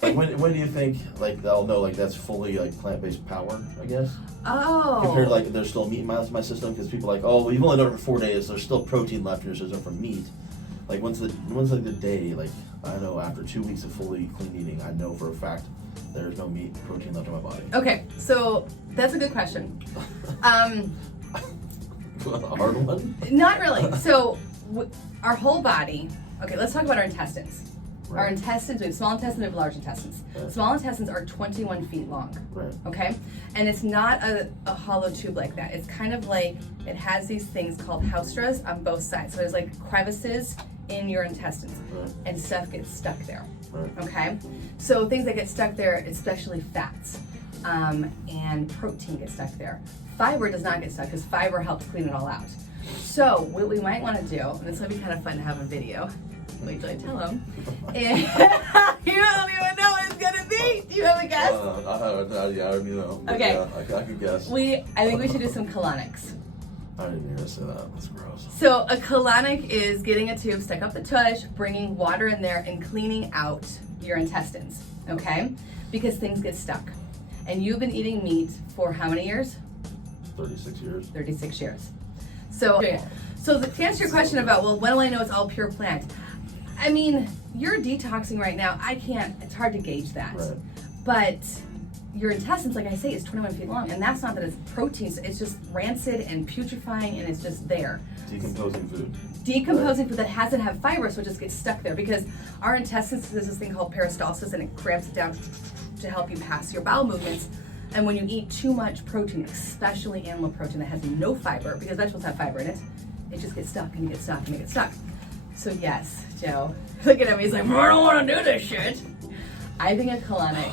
Like when do you think like they'll know like that's fully like plant-based power? I guess. Oh. Compared to like there's still meat in my system because people are like, oh, well, you've only done it for 4 days, so there's still protein left in your system from meat. Like when's like the day, like I know after 2 weeks of fully clean eating, I know for a fact there's no meat protein left in my body. Okay, so that's a good question. A hard one? Not really. So our whole body, okay, let's talk about our intestines. Right. Our intestines, we have small intestines, we have large intestines. Right. Small intestines are 21 feet long. Right. Okay? And it's not a hollow tube like that. It's kind of like, it has these things called haustras on both sides. So there's like crevices in your intestines, Right. and stuff gets stuck there. Right. Okay? So things that get stuck there, especially fats, and protein get stuck there. Fiber does not get stuck because fiber helps clean it all out. So what we might want to do, and this might be kind of fun to have a video, wait till I tell them, and you don't even know what it's gonna be. Do you have a guess? Yeah, I already know. Okay. Yeah, I can guess. I think we should do some colonics. I didn't even hear you say that. That's gross. So a colonic is getting a tube, stuck up the tush, bringing water in there, and cleaning out your intestines. Okay? Because things get stuck. And you've been eating meat for how many years? 36 years. 36 years. So to answer your question about, well, when will I know it's all pure plant? I mean, you're detoxing right now. It's hard to gauge that. Right. But your intestines, like I say, is 21 feet long. And that's not that it's proteins. It's just rancid and putrefying, and it's just there. Decomposing food. Decomposing food that hasn't had fiber, so it just gets stuck there. Because our intestines, there's this thing called peristalsis, and it cramps it down to help you pass your bowel movements. And when you eat too much protein, especially animal protein that has no fiber, because vegetables have fiber in it, it just gets stuck and it gets stuck and it gets stuck. So yes, Joe, look at him, he's like, I don't want to do this shit. I think a colonic.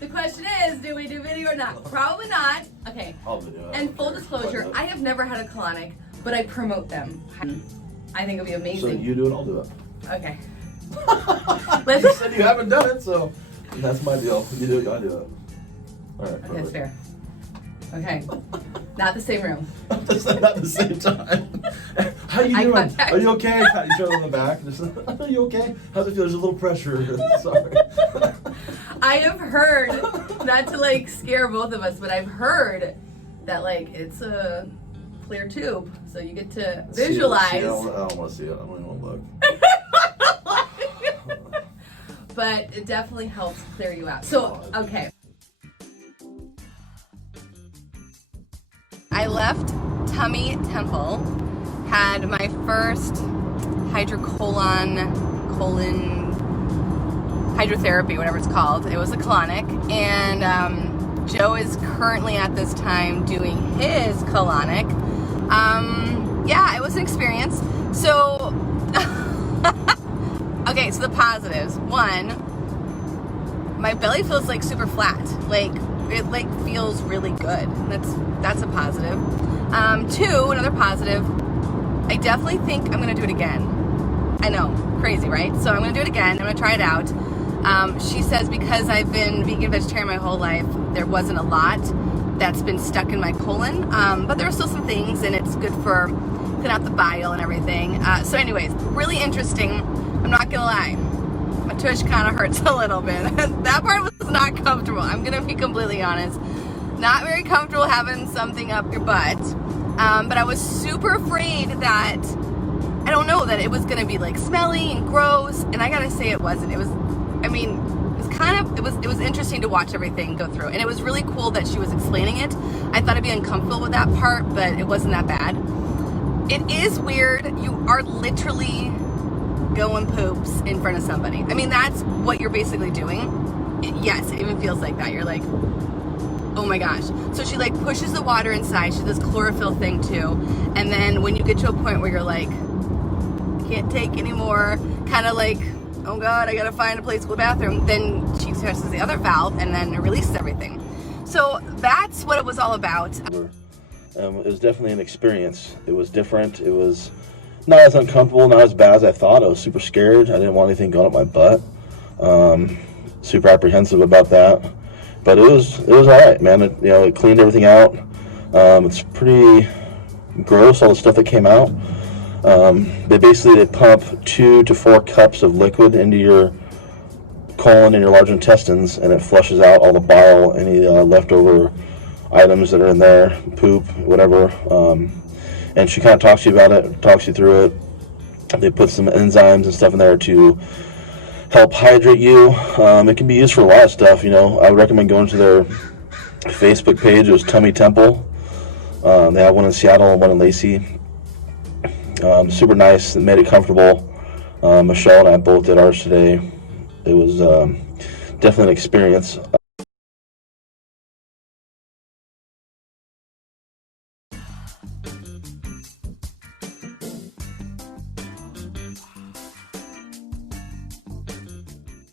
The question is, do we do video or not? Probably not. Okay. I'll video. And full disclosure, I have never had a colonic, but I promote them. I think it'll be amazing. So you do it, I'll do it. Okay. You said you haven't done it, so that's my deal. You do it, I do it. All right. Okay, that's fair. Okay. Not the same room. Not at the same time. How you Eye doing? contact. Are you okay? Pat each other on the back. Are you okay? How's it feel? There's a little pressure. Sorry. I have heard, not to like scare both of us, but I've heard that like it's a clear tube, so you get to visualize. I don't want to see it. I don't even want to look. But it definitely helps clear you out. So, okay. I left Tummy Temple, had my first hydrotherapy, whatever it's called. It was a colonic, and Joe is currently at this time doing his colonic. Yeah, it was an experience. So, okay, so the positives. One, my belly feels like super flat. Like, it like feels really good. That's a positive. Two, another positive, I definitely think I'm gonna do it again. I know, crazy, right? So I'm gonna do it again. I'm gonna try it out. She says because I've been vegan, vegetarian my whole life, there wasn't a lot that's been stuck in my colon, but there are still some things, and it's good for clean out the bile and everything. So anyways, really interesting. I'm not gonna lie, my tush kind of hurts a little bit. That part was not comfortable. I'm gonna be completely honest. Not very comfortable having something up your butt. But I was super afraid that, I don't know, that it was gonna be like smelly and gross, and I gotta say it wasn't. It was, I mean, it was interesting to watch everything go through, and it was really cool that she was explaining it. I thought I'd be uncomfortable with that part, but it wasn't that bad. It is weird. You are literally going poops in front of somebody. I mean, that's what you're basically doing. Yes, it even feels like that. You're like, oh my gosh. So she like pushes the water inside. She does chlorophyll thing too. And then when you get to a point where you're like, I can't take anymore, kind of like, oh God, I gotta find a place to go to the bathroom, then she presses the other valve and then it releases everything. So that's what it was all about. It was definitely an experience. It was different. It was not as uncomfortable, not as bad as I thought. I was super scared. I didn't want anything going up my butt. Super apprehensive about that. But it was all right, man. It cleaned everything out. It's pretty gross, all the stuff that came out. They pump 2 to 4 cups of liquid into your colon and your large intestines, and it flushes out all the bile, any leftover items that are in there, poop, whatever. And she kind of talks to you about it, talks you through it. They put some enzymes and stuff in there to help hydrate you. It can be used for a lot of stuff. I would recommend going to their Facebook page. It was Tummy Temple. They have one in Seattle and one in Lacey. Super nice. It made it comfortable. Michelle and I both did ours today. It was definitely an experience.